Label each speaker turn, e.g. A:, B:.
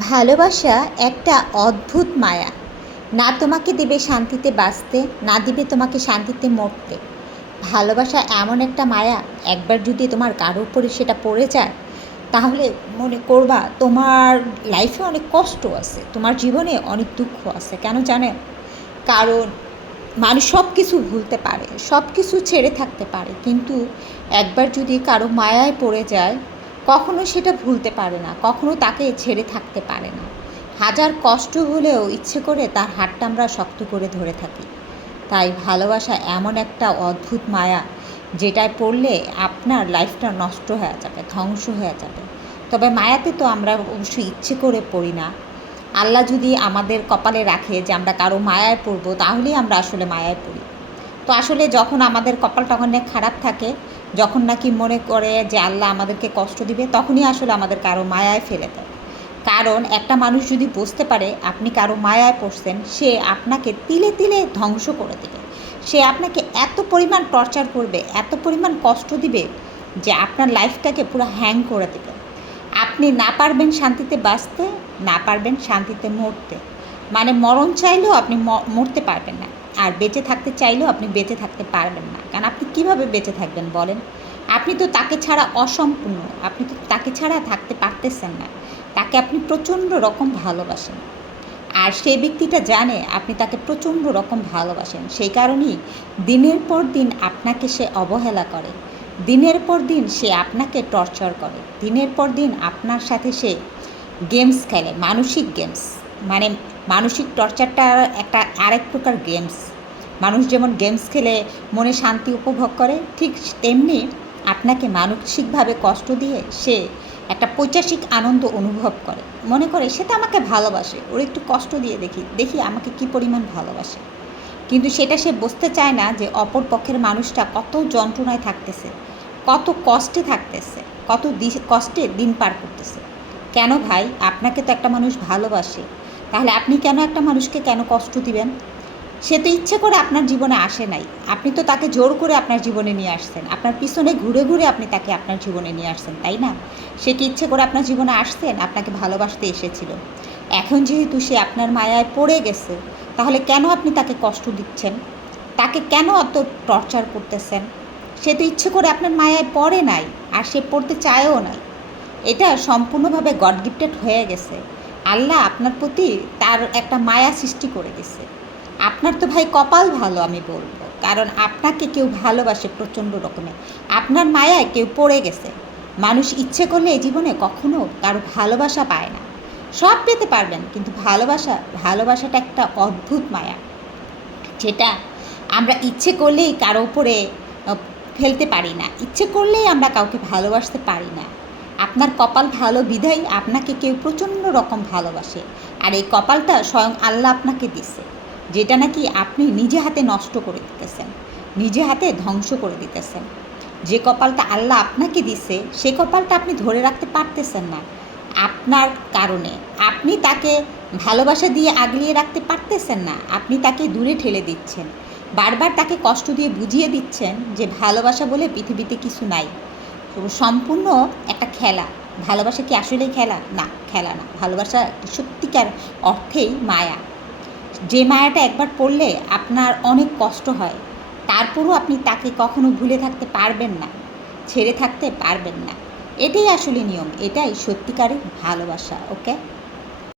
A: ভালোবাসা একটা অদ্ভুত মায়া। না তোমাকে দেবে শান্তিতে বাঁচতে, না দিবে তোমাকে শান্তিতে মরতে। ভালোবাসা এমন একটা মায়া, একবার যদি তোমার কারও উপরে সেটা পড়ে যায়, তাহলে মনে করবা তোমার লাইফে অনেক কষ্ট আছে, তোমার জীবনে অনেক দুঃখ আছে। কেন জানে? কারণ মানুষ সব কিছু ভুলতে পারে সব কিছু ছেড়ে থাকতে পারে। কিন্তু একবার যদি কারও মায়ায় পড়ে যায় কখনো সেটা ভুলতে পারে না, কখনো তাকে ছেড়ে থাকতে পারে না। হাজার কষ্ট হলেও ইচ্ছে করে তার হাতটা আমরা শক্ত করে ধরে থাকি। তাই ভালোবাসা এমন একটা অদ্ভুত মায়া যেটায় পড়লে আপনার লাইফটা নষ্ট হয়ে যাবে, ধ্বংস হয়ে যাবে। তবে মায়াতে তো আমরা অবশ্যই ইচ্ছে করে পড়ি না। আল্লাহ যদি আমাদের কপালে রাখে যে আমরা কারও মায়ায় পড়ব, তাহলেই আমরা আসলে মায়ায় পড়ি। তো আসলে যখন আমাদের কপালটা অনেক খারাপ থাকে যখন নাকি মনে করে যে আল্লাহ আমাদেরকে কষ্ট দিবে, তখনই আসলে আমাদের কারও মায়ায় ফেলে দেয়। কারণ একটা মানুষ যদি বুঝতে পারে আপনি কারও মায়ায় পড়ছেন, সে আপনাকে তিলে তিলে ধ্বংস করে দেবে। সে আপনাকে এত পরিমাণ টর্চার করবে, এত পরিমাণ কষ্ট দিবে যে আপনার লাইফটাকে পুরো হ্যাং করে দেবে। আপনি না পারবেন শান্তিতে বাঁচতে, না পারবেন শান্তিতে মরতে। মানে মরণ চাইলেও আপনি মরতে পারবেন না। আর বেঁচে থাকতে চাইলেও আপনি বেঁচে থাকতে পারবেন না। কারণ আপনি কীভাবে বেঁচে থাকবেন বলেন? আপনি তো তাকে ছাড়া অসম্পূর্ণ। আপনি তো তাকে ছাড়া থাকতে পারতেছেন না। তাকে আপনি প্রচণ্ড রকম ভালোবাসেন। আর সেই ব্যক্তিটা জানে আপনি তাকে প্রচণ্ড রকম ভালোবাসেন। সেই কারণেই দিনের পর দিন আপনাকে সে অবহেলা করে। দিনের পর দিন সে আপনাকে টর্চার করে। দিনের পর দিন আপনার সাথে সে গেমস খেলে, মানসিক গেমস। মানে মানসিক টর্চারটা একটা আরেক প্রকার গেমস। মানুষ যেমন গেমস খেলে মনে শান্তি উপভোগ করে, ঠিক তেমনি আপনাকে মানসিকভাবে কষ্ট দিয়ে সে একটা পৈচাসিক আনন্দ অনুভব করে। মনে করে, সে তো আমাকে ভালোবাসে, ওর একটু কষ্ট দিয়ে দেখি দেখি আমাকে কি পরিমাণ ভালোবাসে। কিন্তু সেটা সে বুঝতে চায় না যে অপর পক্ষের মানুষটা কত যন্ত্রণায় থাকতেছে, কত কষ্টে থাকতেছে, কত কষ্টে দিন পার করতেছে। কেন ভাই? আপনাকে তো একটা মানুষ ভালোবাসে তাহলে আপনি কেন একটা মানুষকে কেন কষ্ট দিবেন? সে তো ইচ্ছে করে আপনার জীবনে আসে নাই। আপনি তো তাকে জোর করে আপনার জীবনে নিয়ে আসছেন। আপনার পিছনে ঘুরে ঘুরে আপনি তাকে আপনার জীবনে নিয়ে আসছেন, তাই না? সে কি ইচ্ছে করে আপনার জীবনে আসছেন? আপনাকে ভালোবাসতে এসেছিল। এখন যেহেতু সে আপনার মায়ায় পড়ে গেছে, তাহলে কেন আপনি তাকে কষ্ট দিচ্ছেন? তাকে কেন অত টর্চার করতেছেন? সে তো ইচ্ছে করে আপনার মায়ায় পড়ে নাই, আর সে পড়তে চায়ও নাই। এটা সম্পূর্ণভাবে গড গিফটেড হয়ে গেছে। আল্লাহ আপনার প্রতি তার একটা মায়া সৃষ্টি করে গেছে আপনার তো ভাই কপাল ভালো, আমি বলব। কারণ আপনাকে কেউ ভালোবাসে প্রচণ্ড রকমের। আপনার মায়ায় কেউ পড়ে গেছে। মানুষ ইচ্ছে করলে এই জীবনে কখনো কারও ভালোবাসা পায় না। সব পেতে পারবেন, কিন্তু ভালোবাসা, ভালোবাসাটা একটা অদ্ভুত মায়া। যেটা আমরা ইচ্ছে করলেই কারও উপরে ফেলতে পারি না। ইচ্ছে করলেই আমরা কাউকে ভালোবাসতে পারি না। আপনার কপাল ভালো বিধাই আপনাকে কেউ প্রচণ্ড রকম ভালোবাসে। আর এই কপালটা স্বয়ং আল্লাহ আপনাকে দিছে যেটা নাকি আপনি নিজে হাতে নষ্ট করে দিতেছেন, নিজে হাতে ধ্বংস করে দিতেছেন। যে কপালটা আল্লাহ আপনাকে দিছে সে কপালটা আপনি ধরে রাখতে পারতেছেন না। আপনার কারণে আপনি তাকে ভালোবাসা দিয়ে আগলিয়ে রাখতে পারতেছেন না, আপনি তাকে দূরে ঠেলে দিচ্ছেন। বারবার তাকে কষ্ট দিয়ে বুঝিয়ে দিচ্ছেন যে ভালোবাসা বলে পৃথিবীতে কিছু নাই। তো সম্পূর্ণ একটা খেলা। ভালোবাসা কি আসলেই খেলা? না খেলা না। ভালোবাসা সত্যিকার অর্থেই মায়া। যে মায়াটা একবার পড়লে আপনার অনেক কষ্ট হয়। তারপরও আপনি তাকে কখনো ভুলে থাকতে পারবেন না, ছেড়ে থাকতে পারবেন না। এটাই আসলে নিয়ম, এটাই সত্যিকারের ভালোবাসা, ওকে?